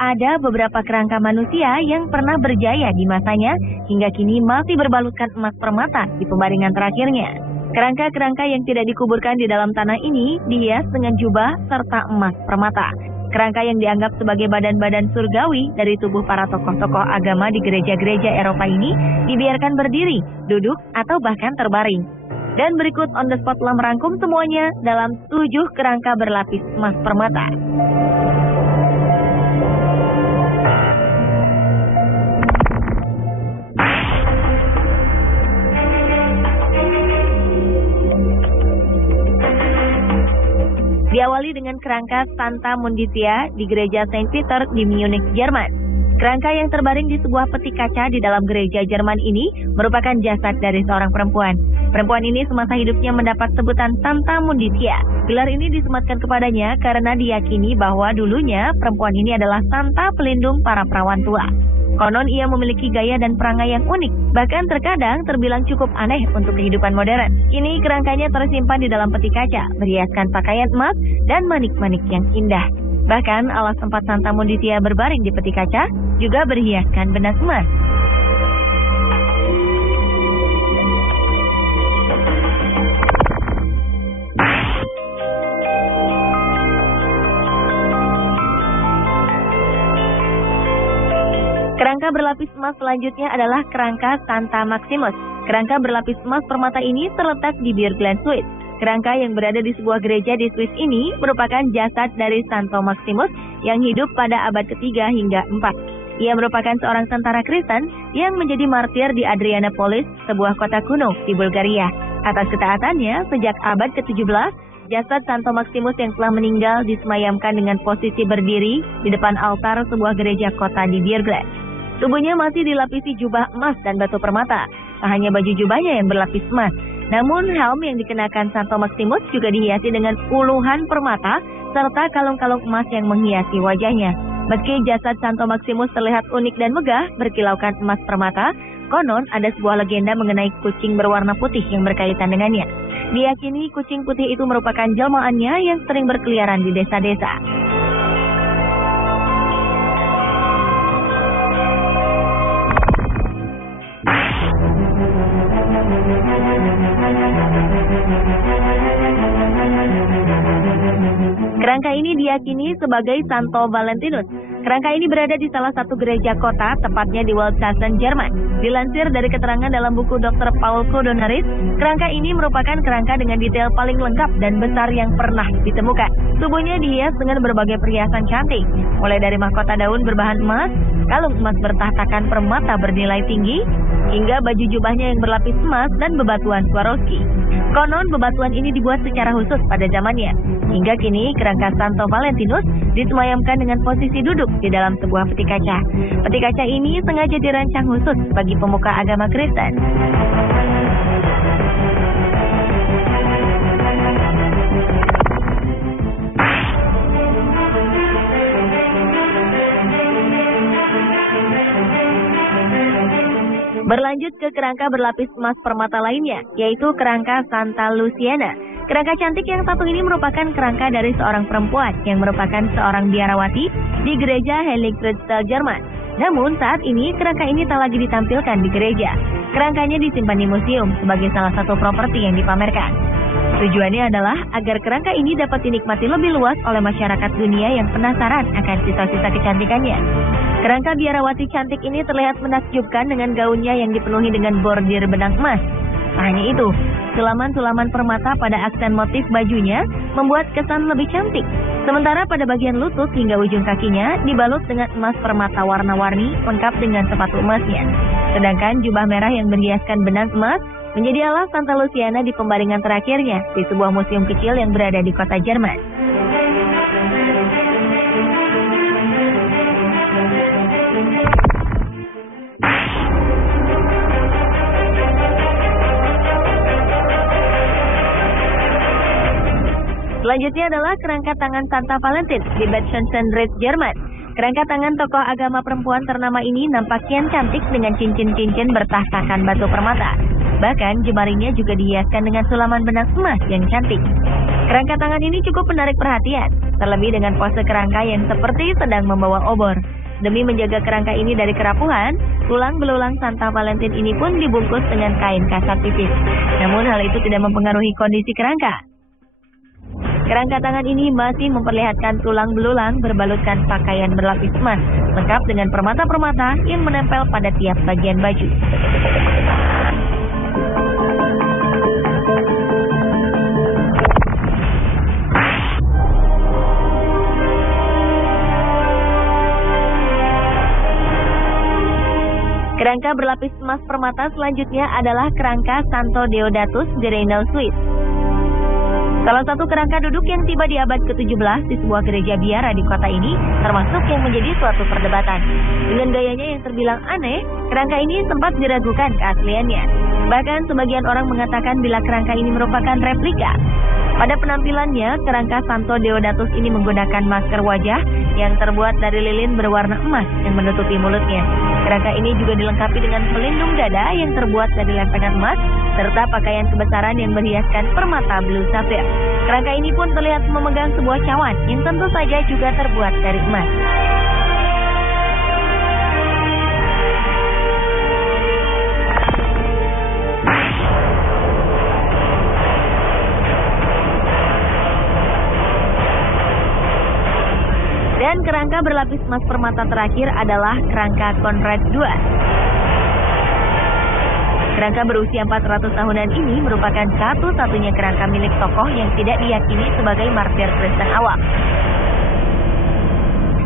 ada beberapa kerangka manusia yang pernah berjaya di masanya hingga kini masih berbalutkan emas permata di pembaringan terakhirnya. Kerangka-kerangka yang tidak dikuburkan di dalam tanah ini dihias dengan jubah serta emas permata. Kerangka yang dianggap sebagai badan-badan surgawi dari tubuh para tokoh-tokoh agama di gereja-gereja Eropa ini dibiarkan berdiri, duduk, atau bahkan terbaring. Dan berikut on the spot telah merangkum semuanya dalam 7 kerangka berlapis emas permata. Diawali dengan kerangka Santa Mundizia di gereja Saint Peter di Munich, Jerman. Kerangka yang terbaring di sebuah peti kaca di dalam gereja Jerman ini merupakan jasad dari seorang perempuan. Perempuan ini semasa hidupnya mendapat sebutan Santa Mundizia. Gelar ini disematkan kepadanya karena diyakini bahwa dulunya perempuan ini adalah santa pelindung para perawan tua. Konon ia memiliki gaya dan perangai yang unik, bahkan terkadang terbilang cukup aneh untuk kehidupan modern. Kini kerangkanya tersimpan di dalam peti kaca, berhiaskan pakaian emas dan manik-manik yang indah. Bahkan alas tempat Santa Mundizia berbaring di peti kaca juga berhiaskan benang emas. Kerangka berlapis emas selanjutnya adalah kerangka Santa Maximus. Kerangka berlapis emas permata ini terletak di Bierglen, Swiss. Kerangka yang berada di sebuah gereja di Swiss ini merupakan jasad dari Santo Maximus yang hidup pada abad ketiga hingga 4. Ia merupakan seorang tentara Kristen yang menjadi martir di Adrianopolis, sebuah kota kuno di Bulgaria. Atas ketaatannya, sejak abad ke-17, jasad Santo Maximus yang telah meninggal disemayamkan dengan posisi berdiri di depan altar sebuah gereja kota di Bierglen. Tubuhnya masih dilapisi jubah emas dan batu permata. Tak hanya baju jubahnya yang berlapis emas, namun helm yang dikenakan Santo Maximus juga dihiasi dengan puluhan permata serta kalung-kalung emas yang menghiasi wajahnya. Meski jasad Santo Maximus terlihat unik dan megah berkilaukan emas permata, konon ada sebuah legenda mengenai kucing berwarna putih yang berkaitan dengannya. Diyakini kucing putih itu merupakan jelmaannya yang sering berkeliaran di desa-desa. Kerangka ini diyakini sebagai Santo Valentinus. Kerangka ini berada di salah satu gereja kota, tepatnya di Waldshausen, Jerman. Dilansir dari keterangan dalam buku Dr. Paul Codonaris, kerangka ini merupakan kerangka dengan detail paling lengkap dan besar yang pernah ditemukan. Tubuhnya dihias dengan berbagai perhiasan cantik, mulai dari mahkota daun berbahan emas, kalung emas bertahtakan permata bernilai tinggi, hingga baju jubahnya yang berlapis emas dan bebatuan Swarovski. Konon bebatuan ini dibuat secara khusus pada zamannya. Hingga kini kerangka Santo Valentinus disemayamkan dengan posisi duduk di dalam sebuah peti kaca. Peti kaca ini sengaja dirancang khusus bagi pemuka agama Kristen. Berlanjut ke kerangka berlapis emas permata lainnya, yaitu kerangka Santa Luciana. Kerangka cantik yang satu ini merupakan kerangka dari seorang perempuan yang merupakan seorang biarawati di gereja Heiligkreuz, Jerman. Namun saat ini kerangka ini tak lagi ditampilkan di gereja. Kerangkanya disimpan di museum sebagai salah satu properti yang dipamerkan. Tujuannya adalah agar kerangka ini dapat dinikmati lebih luas oleh masyarakat dunia yang penasaran akan sisa-sisa kecantikannya. Kerangka biarawati cantik ini terlihat menakjubkan dengan gaunnya yang dipenuhi dengan bordir benang emas. Tak hanya itu, sulaman-sulaman permata pada aksen motif bajunya membuat kesan lebih cantik. Sementara pada bagian lutut hingga ujung kakinya dibalut dengan emas permata warna-warni lengkap dengan sepatu emasnya. Sedangkan jubah merah yang berhiaskan benang emas menjadi alas Santa Luciana di pembaringan terakhirnya di sebuah museum kecil yang berada di kota Jerman. Selanjutnya adalah kerangka tangan Santa Valentin di Bad Schöneberg, Jerman. Kerangka tangan tokoh agama perempuan ternama ini nampak kian cantik dengan cincin-cincin bertahtakan batu permata. Bahkan jemarinya juga dihiaskan dengan sulaman benang emas yang cantik. Kerangka tangan ini cukup menarik perhatian, terlebih dengan pose kerangka yang seperti sedang membawa obor. Demi menjaga kerangka ini dari kerapuhan, tulang belulang Santa Valentin ini pun dibungkus dengan kain kasar tipis. Namun hal itu tidak mempengaruhi kondisi kerangka. Kerangka tangan ini masih memperlihatkan tulang belulang berbalutkan pakaian berlapis emas, lengkap dengan permata-permata yang menempel pada tiap bagian baju. Kerangka berlapis emas permata selanjutnya adalah kerangka Santo Deodatus Gereinal Swiss. Salah satu kerangka duduk yang tiba di abad ke-17 di sebuah gereja biara di kota ini, termasuk yang menjadi suatu perdebatan. Dengan gayanya yang terbilang aneh, kerangka ini sempat diragukan keasliannya. Bahkan sebagian orang mengatakan bila kerangka ini merupakan replika. Pada penampilannya, kerangka Santo Deodatus ini menggunakan masker wajah yang terbuat dari lilin berwarna emas yang menutupi mulutnya. Kerangka ini juga dilengkapi dengan pelindung dada yang terbuat dari lempengan emas, serta pakaian kebesaran yang berhiaskan permata blue sapphire. Kerangka ini pun terlihat memegang sebuah cawan yang tentu saja juga terbuat dari emas. Dan kerangka berlapis emas permata terakhir adalah kerangka Conrad II. Kerangka berusia 400 tahunan ini merupakan satu-satunya kerangka milik tokoh yang tidak diyakini sebagai martir Kristen awam.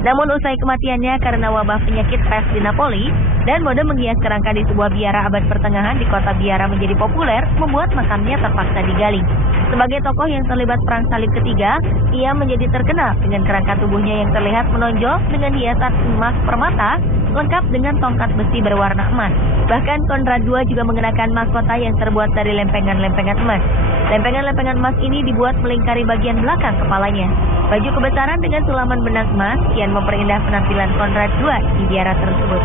Namun usai kematiannya karena wabah penyakit pes di Napoli dan mode menghias kerangka di sebuah biara abad pertengahan di kota biara menjadi populer, membuat makamnya terpaksa digali. Sebagai tokoh yang terlibat Perang Salib Ketiga, ia menjadi terkenal dengan kerangka tubuhnya yang terlihat menonjol dengan hiasan emas permata, lengkap dengan tongkat besi berwarna emas. Bahkan Conrad II juga mengenakan mahkota yang terbuat dari lempengan-lempengan emas. Lempengan-lempengan emas ini dibuat melingkari bagian belakang kepalanya. Baju kebesaran dengan sulaman benang emas kian memperindah penampilan Conrad II di biara tersebut.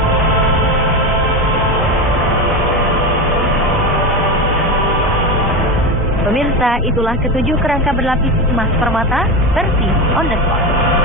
Pemirsa, itulah ketujuh kerangka berlapis emas permata versi on the spot.